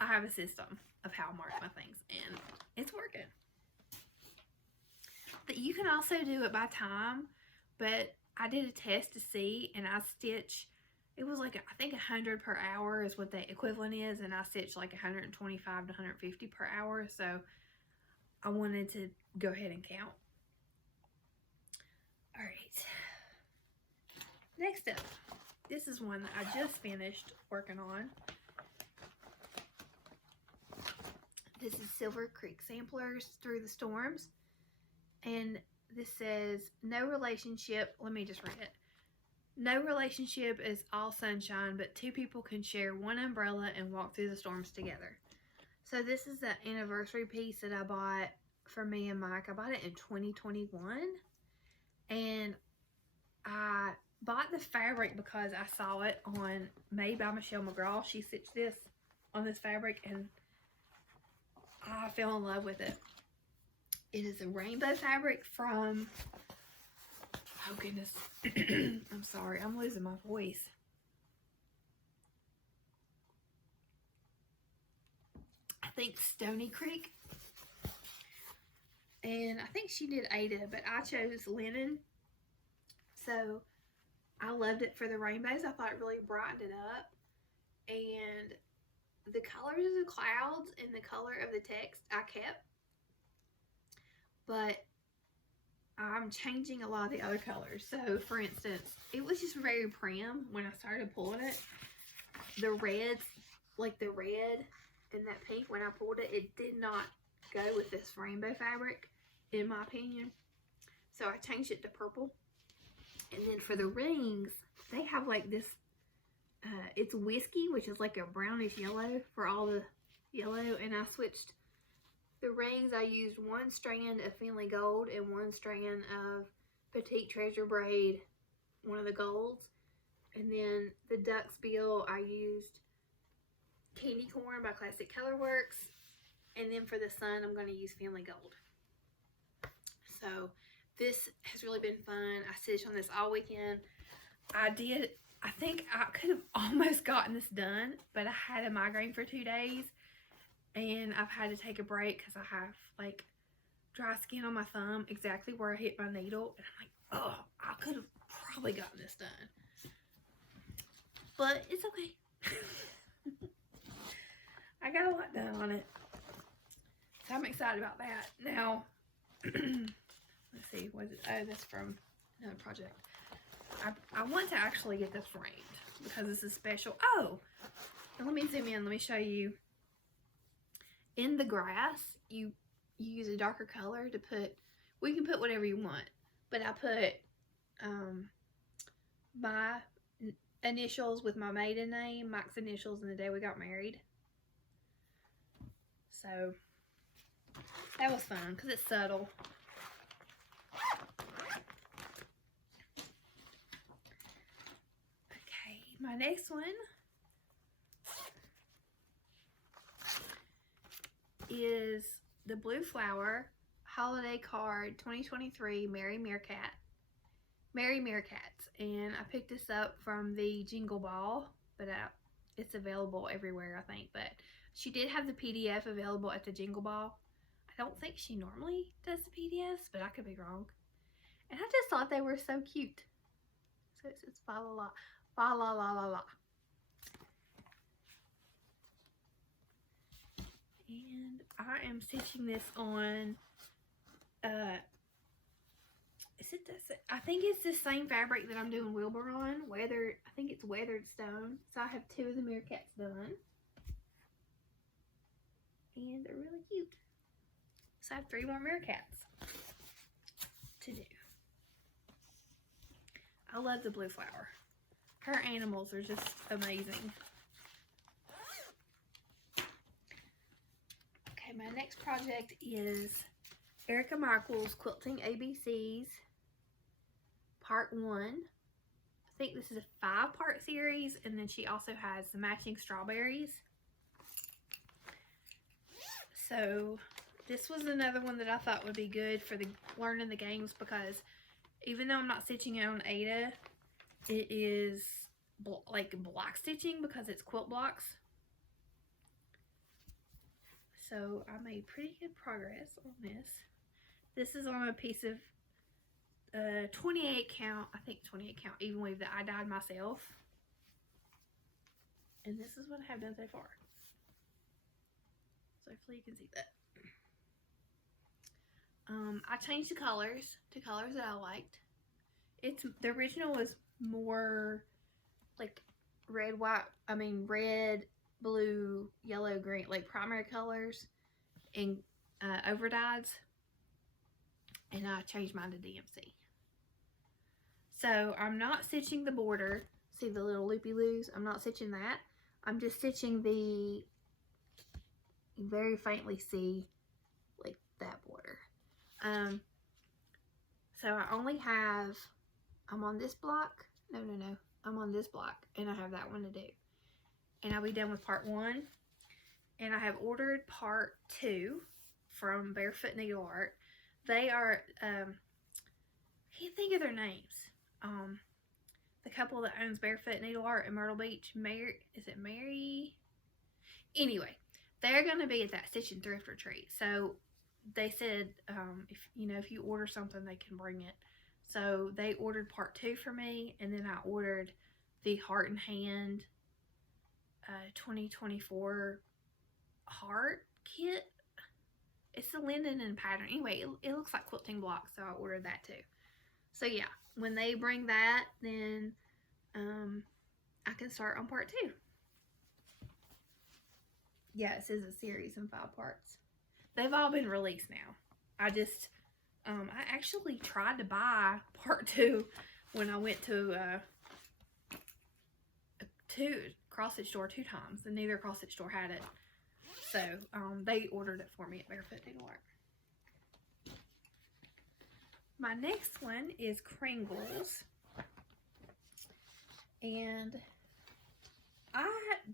have a system of how I mark my things, and it's working. But you can also do it by time, but I did a test to see, and I stitch, it was like, I think 100 per hour is what the equivalent is, and I stitched like 125 to 150 per hour, so I wanted to go ahead and count. All right, next up, this is one that I just finished working on. This is Silver Creek Samplers Through the Storms, and this says, no relationship, let me just read it. No relationship is all sunshine, but two people can share one umbrella and walk through the storms together. So this is the anniversary piece that I bought for me and Mike. I bought it in 2021, and I bought the fabric because I saw it on Made by Michelle McGraw. She stitched this on this fabric, and I fell in love with it. It is a rainbow fabric from, oh goodness, I'm sorry, I'm losing my voice. I think Stony Creek. And I think she did Aida, but I chose linen. So I loved it for the rainbows. I thought it really brightened it up. and the colors of the clouds and the color of the text I kept, but I'm changing a lot of the other colors. So for instance, it was just very prim when I started pulling it. The reds, like the red and that pink, when I pulled it, it did not go with this rainbow fabric, in my opinion. So I changed it to purple. And then for the rings, they have like this, it's whiskey, which is like a brownish yellow for all the yellow. And I switched the rings. I used one strand of Finley Gold and one strand of Petite Treasure Braid, one of the golds. And then the duck's bill, I used Candy Corn by Classic Colorworks. And then for the sun, I'm going to use Finley Gold. So this has really been fun. I stitched on this all weekend. I think I could have almost gotten this done, but I had a migraine for 2 days. And I've had to take a break because I have like dry skin on my thumb, exactly where I hit my needle. And I'm like, oh, I could have probably gotten this done. But it's okay. I got a lot done on it. So I'm excited about that. Now, let's see, what is it? Oh, that's from another project. I want to actually get this framed because this is special. Oh, and let me zoom in. Let me show you. In the grass, you use a darker color to put, well, you can put whatever you want, but I put my initials with my maiden name, Mike's initials, and the day we got married. So that was fun because it's subtle. Okay, my next one is the Blue Flower Holiday Card 2023 Merry Meerkats. And I picked this up from the Jingle Ball, but it's available everywhere, I think. But she did have the PDF available at the Jingle Ball. I don't think she normally does the PDFs, but I could be wrong. And I just thought they were so cute. So it says fa la la, fa la la la la. And I am stitching this on, I think it's the same fabric that I'm doing Wilbur on, I think it's Weathered Stone. So I have 2 of the meerkats done. And they're really cute. So I have 3 more meerkats to do. I love the Blue Flower. Her animals are just amazing. Okay, my next project is Erica Michaels Quilting ABCs Part 1. I think this is a 5-part series, and then she also has the matching strawberries. So this was another one that I thought would be good for the learning the games, because even though I'm not stitching it on Ada, it is like block stitching because it's quilt blocks. So I made pretty good progress on this. This is on a piece of 28 count, I think 28 count even weave that I dyed myself. And this is what I have done so far. So hopefully you can see that. I changed the colors to colors that I liked. The original was more like red, blue, yellow, green, like primary colors and overdyes. And I changed mine to DMC. So I'm not stitching the border. See the little loopy-loos? I'm not stitching that. I'm just stitching the, you very faintly see like that border. So I only have, I'm on this block. No. I'm on this block and I have that one to do. And I'll be done with part 1. And I have ordered part 2 from Barefoot Needle Art. They are, I can't think of their names. The couple that owns Barefoot Needle Art in Myrtle Beach, is it Mary? Anyway, they're going to be at that Stitch and Thrift Retreat. So they said, if you order something, they can bring it. So they ordered part 2 for me, and then I ordered the Heart and Hand 2024 heart kit. It's the linen and pattern. Anyway, it looks like quilting blocks, so I ordered that too. So yeah, when they bring that, then I can start on part 2. Yeah, it says a series in 5 parts. They've all been released now. I actually tried to buy part 2 when I went to cross-stitch store 2 times, and neither cross-stitch store had it. So they ordered it for me at Barefoot Needlework. My next one is Kringles, and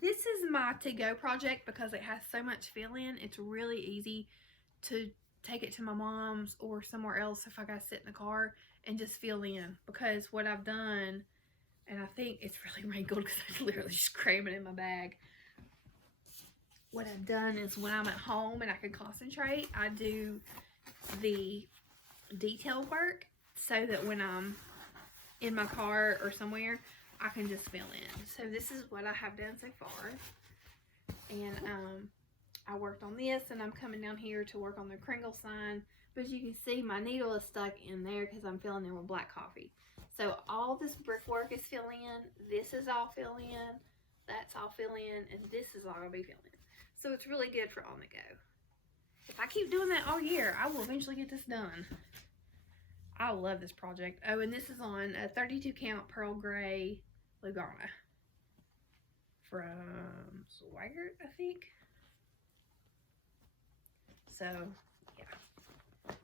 this is my to-go project because it has so much fill-in. It's really easy to take it to my mom's or somewhere else if I gotta sit in the car and just fill in, because what I've done, and I think it's really wrinkled because I literally just cram it in my bag. What I've done is when I'm at home and I can concentrate, I do the detail work so that when I'm in my car or somewhere, I can just fill in. So this is what I have done so far. And I worked on this, and I'm coming down here to work on the Kringle sign. But as you can see, my needle is stuck in there because I'm filling in with black coffee. So all this brickwork is fill in. This is all fill in. That's all fill in. And this is all going to be fill in. So it's really good for on the go. If I keep doing that all year, I will eventually get this done. I love this project. Oh, and this is on a 32 count pearl gray Lugana from Swagger, I think. So, yeah.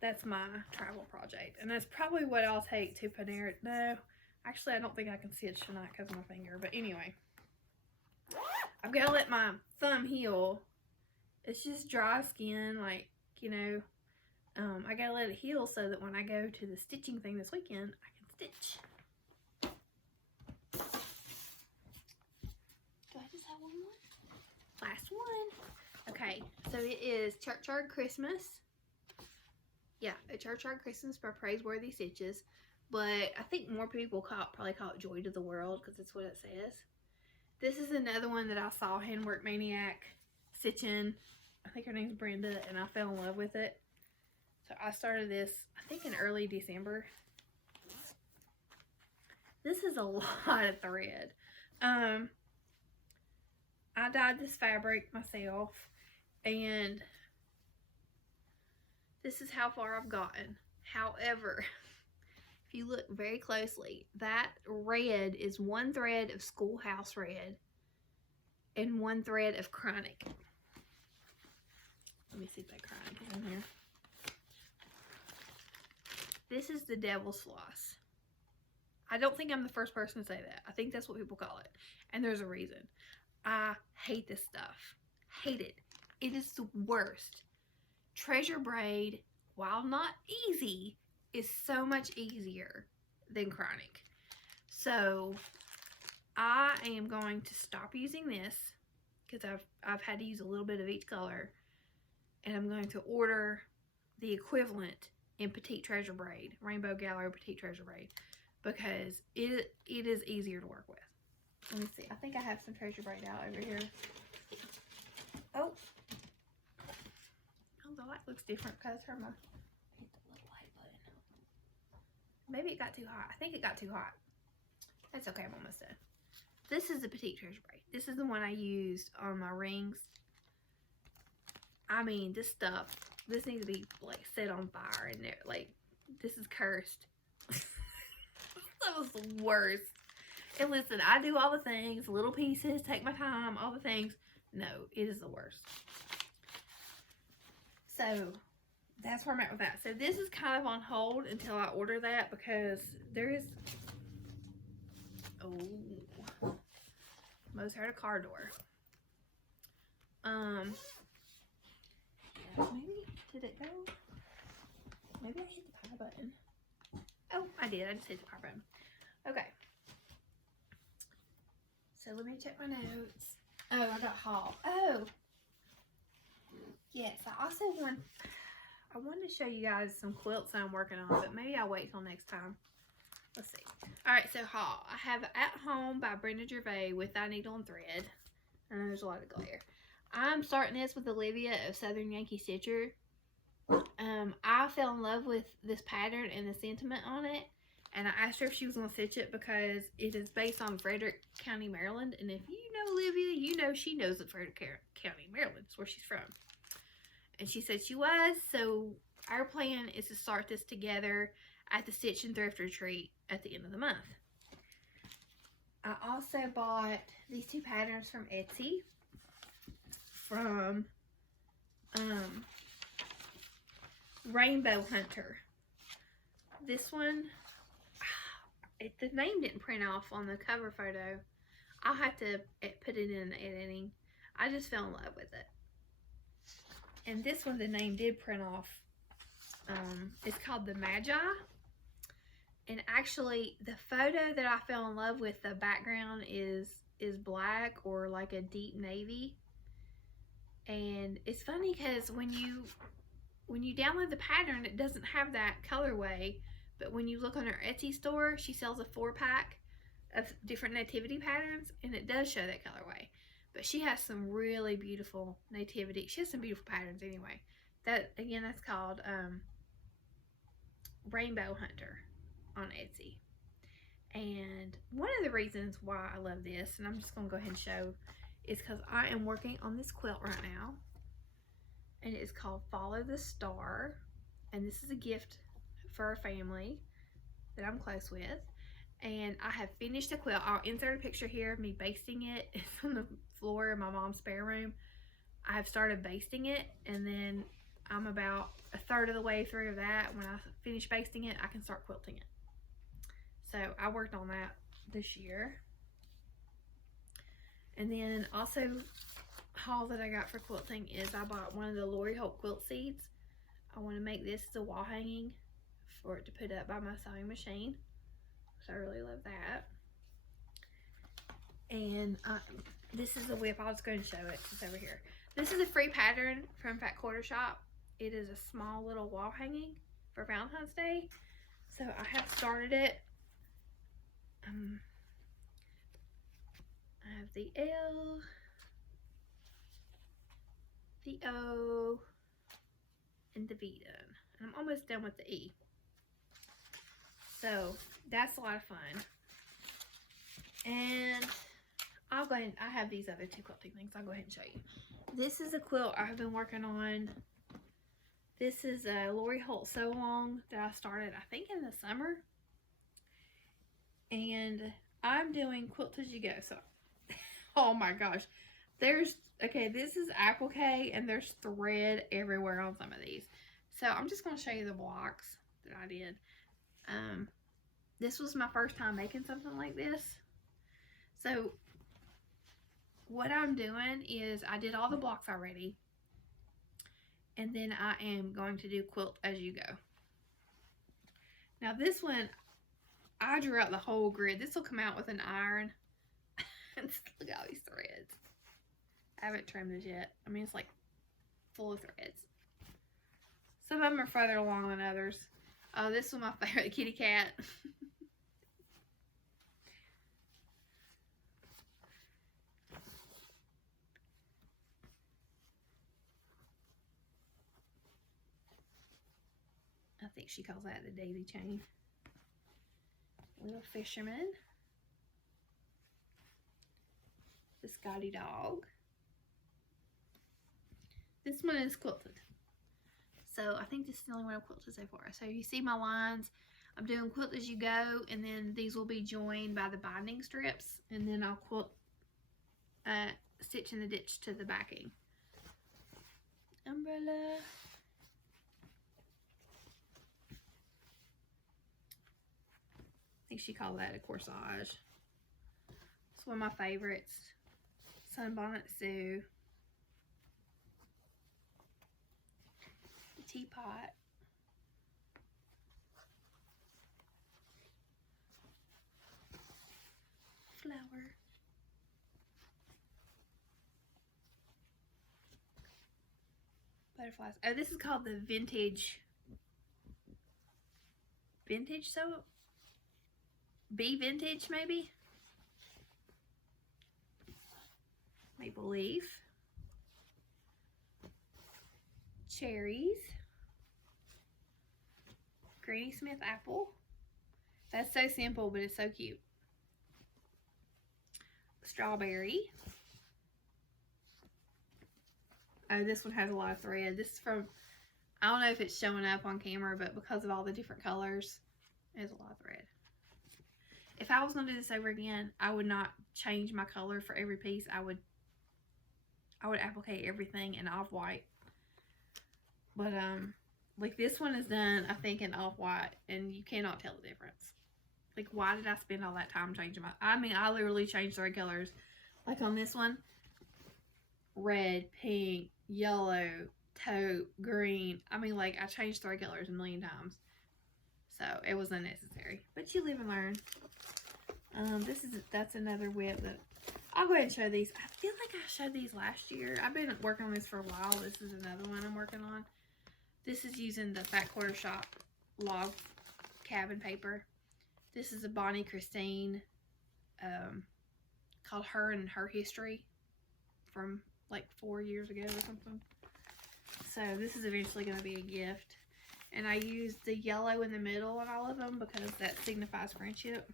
That's my travel project. And that's probably what I'll take to Panera. No, actually, I don't think I can stitch tonight because of my finger. But anyway, I've got to let my thumb heal. It's just dry skin, like, you know. I got to let it heal so that when I go to the stitching thing this weekend, I can stitch. Do I just have one more? Last one. Okay, so it is Churchyard Christmas. Yeah, a Churchyard Christmas by Praiseworthy Stitches. But I think more people probably call it Joy to the World because that's what it says. This is another one that I saw Handwork Maniac stitching. I think her name's Brenda, and I fell in love with it. So I started this, I think, in early December. This is a lot of thread. I dyed this fabric myself, and this is how far I've gotten. However, if you look very closely, that red is one thread of Schoolhouse Red and one thread of Chronic. Let me see if that Chronic is in here. This is the Devil's Floss. I don't think I'm the first person to say that. I think that's what people call it. And there's a reason. I hate this stuff. Hate it. It is the worst. Treasure braid, while not easy, is so much easier than Chronic. So I am going to stop using this because I've had to use a little bit of each color. And I'm going to order the equivalent in Petite Treasure Braid, Rainbow Gallery Petite Treasure Braid, because it is easier to work with. Let me see. I think I have some treasure braid out over here. Oh, the light looks different because I turned my hit the little light button. Maybe it got too hot. I think it got too hot. That's okay. I'm almost done. This is the Petite Treasure Braid. This is the one I used on my rings. I mean, this stuff. This needs to be like set on fire in there. Like, this is cursed. That was the worst. And listen, I do all the things, little pieces, take my time, all the things. No, it is the worst. So that's where I'm at with that. So this is kind of on hold until I order that because there is, oh, almost heard a car door. Maybe, did it go? Maybe I hit the power button. Oh, I did. I just hit the power button. Okay. So let me check my notes. Oh, I got haul. Oh. Yes, I also wanted to show you guys some quilts I'm working on, but maybe I'll wait till next time. Let's see. Alright, so haul. I have At Home by Brenda Gervais with Thy Needle and Thread. I know there's a lot of glare. I'm starting this with Olivia of Southern Yankee Stitcher. I fell in love with this pattern and the sentiment on it, and I asked her if she was going to stitch it because it is based on Frederick County, Maryland. And if you know Olivia, you know she knows that Frederick County, Maryland is where she's from. And she said she was, so our plan is to start this together at the Stitch and Thrift Retreat at the end of the month. I also bought these two patterns from Etsy from Rainbow Hunter. This one, the name didn't print off on the cover photo. I'll have to put it in editing. I just fell in love with it. And this one, the name did print off. It's called the Magi. And actually, the photo that I fell in love with, the background is black or like a deep navy. And it's funny because when you download the pattern, it doesn't have that colorway. But when you look on her Etsy store, she sells a 4-pack of different nativity patterns, and it does show that colorway. But she has some really beautiful nativity. She has some beautiful patterns anyway. That, again, that's called Rainbow Hunter on Etsy. And one of the reasons why I love this, and I'm just going to go ahead and show, is because I am working on this quilt right now. And it is called Follow the Star. And this is a gift for a family that I'm close with. And I have finished the quilt. I'll insert a picture here of me basting it. It's on the floor in my mom's spare room. I have started basting it, and then I'm about a third of the way through that. When I finish basting it, I can start quilting it. So I worked on that this year. And then also, haul that I got for quilting is I bought one of the Lori Holt quilt seeds. I want to make this as a wall hanging for it to put up by my sewing machine. So I really love that. And this is a whip. I'll just go and show it. It's over here. This is a free pattern from Fat Quarter Shop. It is a small little wall hanging for Valentine's Day. So I have started it. I have the L, the O, and the V done. And I'm almost done with the E. So that's a lot of fun. And I'll go ahead, I have these other two quilting things. I'll go ahead and show you. This is a quilt I've been working on. This is a Lori Holt Sew Along that I started, I think, in the summer. And I'm doing Quilt As You Go. So, oh my gosh. Okay, this is applique, and there's thread everywhere on some of these. So I'm just going to show you the blocks that I did. This was my first time making something like this. So what I'm doing is I did all the blocks already. And then I am going to do Quilt As You Go. Now this one, I drew out the whole grid. This will come out with an iron. Look at all these threads. I haven't trimmed this yet. I mean, it's like full of threads. Some of them are further along than others. Oh, this was my favorite, the kitty cat. I think she calls that the daisy chain. Little fisherman. The Scotty dog. This one is quilted. So I think this is the only one I've quilted so far. So you see my lines. I'm doing Quilt As You Go, and then these will be joined by the binding strips, and then I'll quilt stitch in the ditch to the backing. Umbrella. I think she called that a corsage. It's one of my favorites. Sunbonnet Sue. The teapot. Flower. Butterflies. Oh, this is called the vintage sew. Vintage maybe. maple leaf, cherries, Granny Smith apple. That's so simple, but it's so cute. Strawberry. Oh, this one has a lot of thread. This is from, I don't know if it's showing up on camera, but because of all the different colors, there's a lot of thread. If I was going to do this over again, I would not change my color for every piece. I would applicate everything in off-white. But, like this one is done, I think, in off-white, and you cannot tell the difference. Like, why did I spend all that time changing my, I mean, I literally changed thread colors. Like on this one, red, pink, yellow, taupe, green. I mean, like, I changed thread colors a million times. So, it was unnecessary. But you live and learn. That's another whip that, I'll go ahead and show these. I feel like I showed these last year. I've been working on this for a while. This is another one I'm working on. This is using the Fat Quarter Shop log cabin paper. This is a Bonnie Christine, called Her and Her History from like 4 years ago or something. So this is eventually going to be a gift. And I used the yellow in the middle on all of them because that signifies friendship.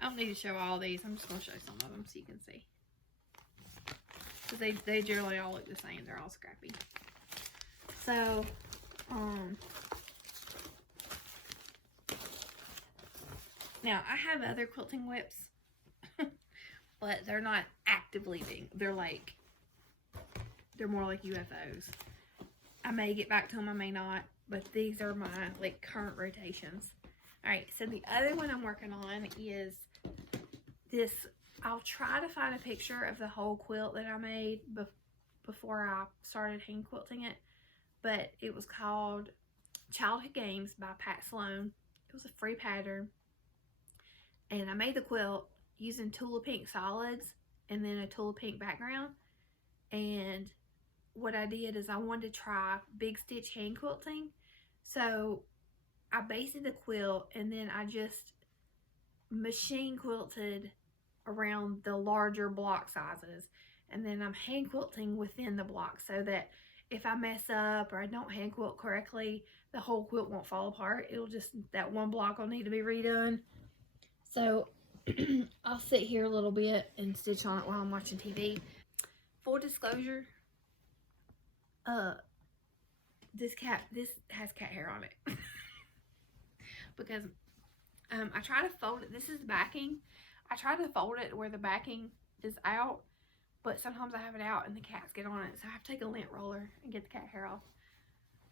I don't need to show all these. I'm just going to show some of them so you can see. Because they generally all look the same. They're all scrappy. So, now I have other quilting whips, but they're not actively being, they're more like UFOs. I may get back to them, I may not, but these are my like current rotations. Alright, so the other one I'm working on is this. I'll try to find a picture of the whole quilt that I made before I started hand quilting it, but it was called Childhood Games by Pat Sloan. It was a free pattern, and I made the quilt using Tula Pink solids and then a Tula Pink background. And what I did is I wanted to try big stitch hand quilting, so I basted the quilt and then I just machine quilted around the larger block sizes, and then I'm hand quilting within the block so that if I mess up or I don't hand quilt correctly, the whole quilt won't fall apart. It'll just, that one block will need to be redone. So I'll sit here a little bit and stitch on it while I'm watching TV. Full disclosure, this has cat hair on it. Because I try to fold it. This is backing. I try to fold it where the backing is out, but sometimes I have it out and the cats get on it, so I have to take a lint roller and get the cat hair off.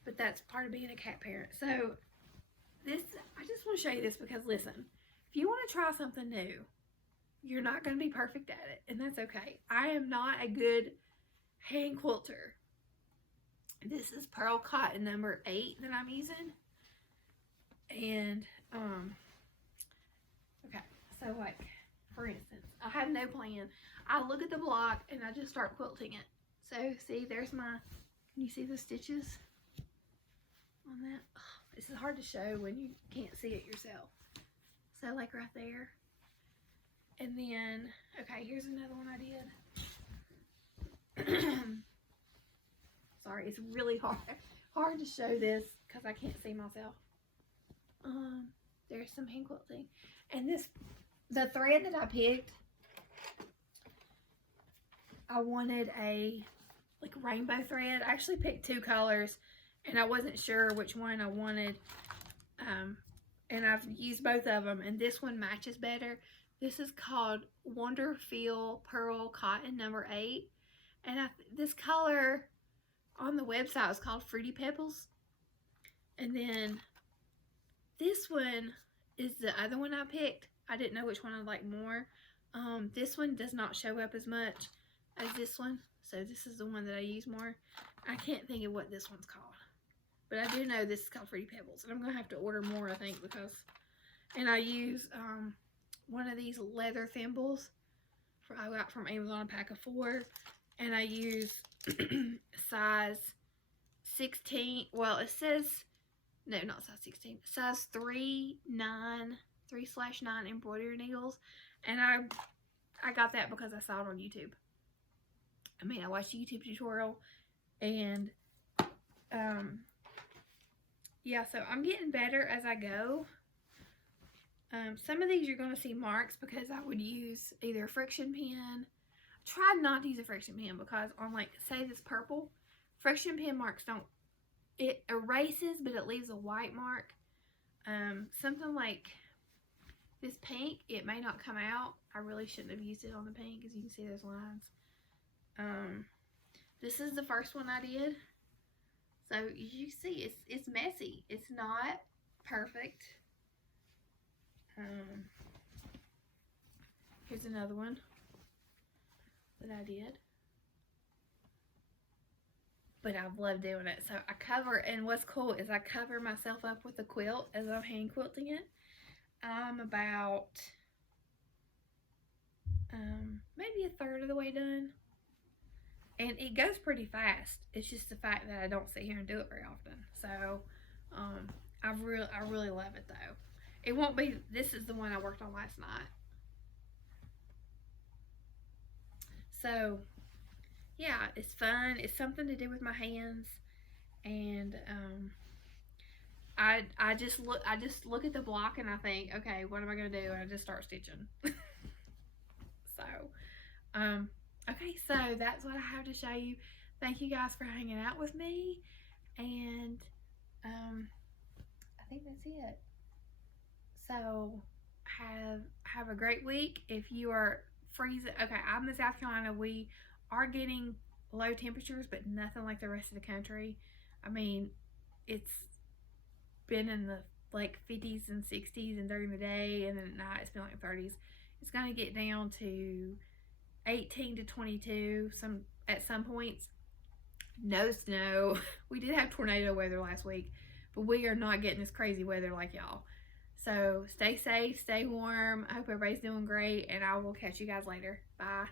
But that's part of being a cat parent. So this, I just want to show you this because listen, if you want to try something new, you're not going to be perfect at it, and that's okay. I am not a good hand quilter. This is Pearl Cotton number 8 that I'm using. And okay, so like for instance, I have no plan. I look at the block and I just start quilting it. So see, there's my, can you see the stitches on that? Oh, this is hard to show when you can't see it yourself. So like right there. And then, okay, here's another one I did. Sorry, it's really hard to show this because I can't see myself. There's some hand quilting, and the thread that I picked, I wanted a like rainbow thread. I actually picked 2 colors, and I wasn't sure which one I wanted, and I've used both of them, and this one matches better. This is called Wonderfeel Pearl Cotton number 8, and this color on the website is called Fruity Pebbles, and then this one is the other one I picked. I didn't know which one I like more. This one does not show up as much as this one, so this is the one that I use more. I can't think of what this one's called, but I do know this is called Fruity Pebbles, and I'm gonna have to order more, I think, because, and I use one of these leather thimbles I got from Amazon, a pack of 4, and I use size 16. Well, it says, no, not size 16. Size 3/9 embroidery needles. And I got that because I saw it on YouTube. I mean, I watched a YouTube tutorial, and yeah, so I'm getting better as I go. Some of these you're going to see marks because I would use either a friction pen. Try not to use a friction pen because on, like, say this purple, friction pen marks don't, it erases, but it leaves a white mark. Something like this pink, it may not come out. I really shouldn't have used it on the pink, as you can see those lines. This is the first one I did. So you see, it's messy. It's not perfect. Here's another one that I did. But I've loved doing it. So I cover, and what's cool is I cover myself up with a quilt as I'm hand quilting it. I'm about maybe a third of the way done. And it goes pretty fast. It's just the fact that I don't sit here and do it very often. So I really love it though. It won't be, this is the one I worked on last night. So yeah, it's fun. It's something to do with my hands. And I just look at the block and I think, okay, what am I gonna do? And I just start stitching. So okay, so that's what I have to show you. Thank you guys for hanging out with me, and I think that's it. So have a great week. If you are freezing, okay, I'm in South Carolina. We are getting low temperatures, but nothing like the rest of the country. I mean, it's been in the like 50s and 60s, and during the day, and then at night it's been like 30s. It's gonna get down to 18 to 22 at some points. No snow. We did have tornado weather last week, but we are not getting this crazy weather like y'all. So stay safe, stay warm. I hope everybody's doing great, and I will catch you guys later. Bye.